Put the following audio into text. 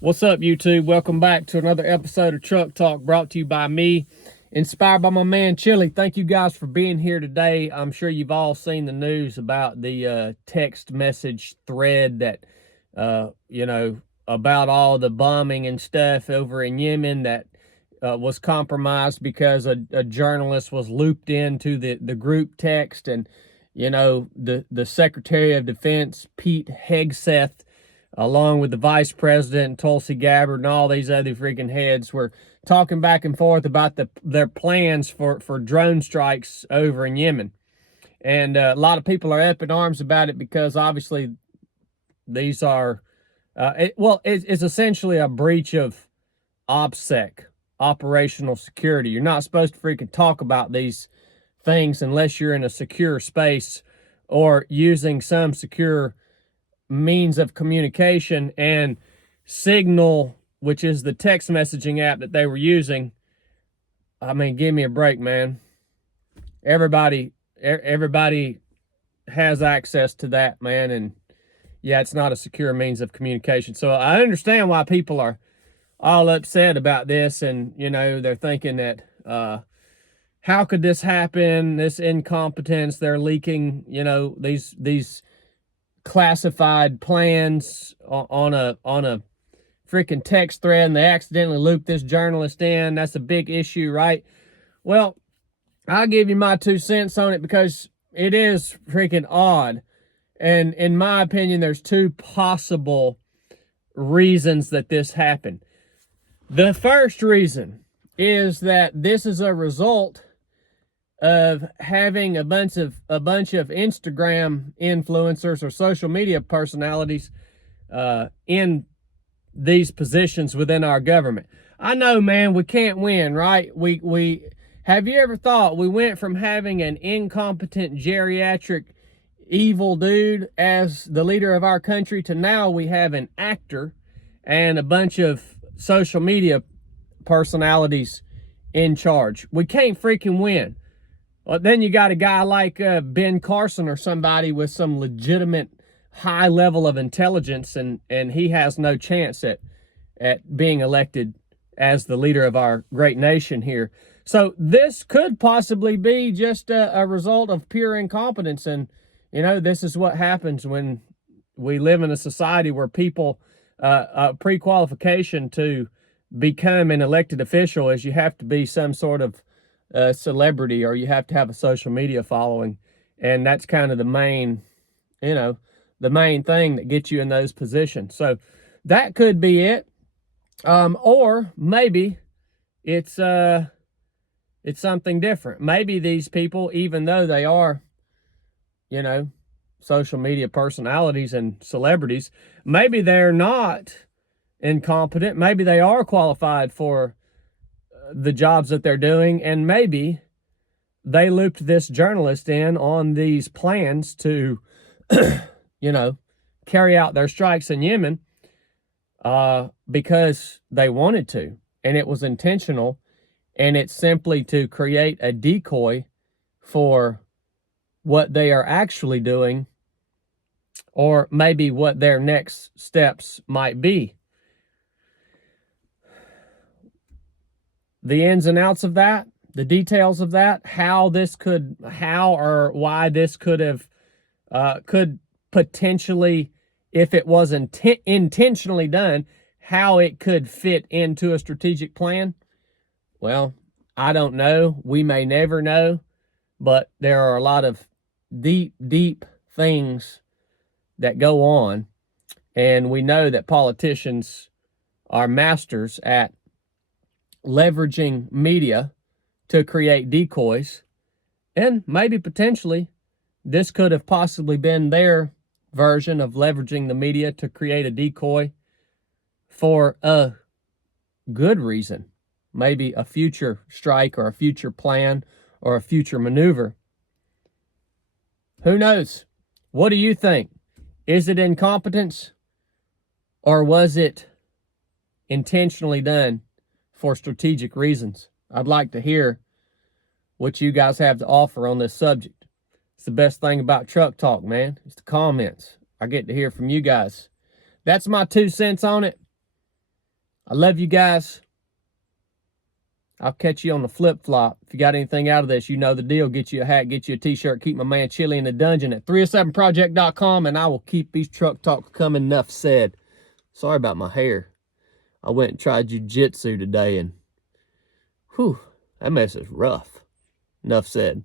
What's up, YouTube? Welcome back to another episode of Truck Talk, brought to you by me, inspired by my man Chili. Thank you guys for being here today. I'm sure you've all seen the news about the text message thread that, about all the bombing and stuff over in Yemen that was compromised because a journalist was looped into the group text. And, the Secretary of Defense, Pete Hegseth, along with the Vice President, Tulsi Gabbard, and all these other freaking heads, were talking back and forth about their plans for drone strikes over in Yemen. And a lot of people are up in arms about it because obviously these are, it's essentially a breach of OPSEC, operational security. You're not supposed to freaking talk about these things unless you're in a secure space or using some secure means of communication. And Signal, which is the text messaging app that they were using, I mean, give me a break, man. Everybody has access to that, man. And yeah, it's not a secure means of communication. So I understand why people are all upset about this. And, they're thinking that, how could this happen? This incompetence, they're leaking, these classified plans on a freaking text thread, and they accidentally looped this journalist in. That's a big issue, right? Well, I'll give you my 2 cents on it because it is freaking odd. And in my opinion, there's 2 possible reasons that this happened. The first reason is that this is a result of having a bunch of Instagram influencers or social media personalities in these positions within our government. I know, man, we can't win, right? We have you ever thought we went from having an incompetent geriatric evil dude as the leader of our country to now we have an actor and a bunch of social media personalities in charge? We can't freaking win. Well, then you got a guy like Ben Carson or somebody with some legitimate high level of intelligence, and he has no chance at being elected as the leader of our great nation here. So this could possibly be just a result of pure incompetence. And, this is what happens when we live in a society where people, pre-qualification to become an elected official is you have to be some sort of celebrity, or you have to have a social media following. And that's kind of the main thing that gets you in those positions. So that could be it. Or maybe it's something different. Maybe these people, even though they are, social media personalities and celebrities, maybe they're not incompetent. Maybe they are qualified for the jobs that they're doing, and maybe they looped this journalist in on these plans to, carry out their strikes in Yemen because they wanted to, and it was intentional, and it's simply to create a decoy for what they are actually doing, or maybe what their next steps might be. The ins and outs of that, the details of that, how or why this could have, could potentially, if it wasn't intentionally done, how it could fit into a strategic plan. Well, I don't know. We may never know, but there are a lot of deep things that go on. And we know that politicians are masters at leveraging media to create decoys, and maybe potentially this could have possibly been their version of leveraging the media to create a decoy for a good reason, maybe a future strike or a future plan or a future maneuver. Who knows? What do you think? Is it incompetence, or was it intentionally done for strategic reasons? I'd like to hear what you guys have to offer on this subject. It's the best thing about Truck Talk, man. It's the comments. I get to hear from you guys. That's my 2 cents on it. I love you guys. I'll catch you on the flip-flop. If you got anything out of this, you know the deal. Get you a hat, get you a t-shirt, keep my man Chili in the dungeon at 307project.com, and I will keep these truck talks coming. Enough said. Sorry about my hair. I went and tried jiu-jitsu today, and whew, that mess is rough. Enough said.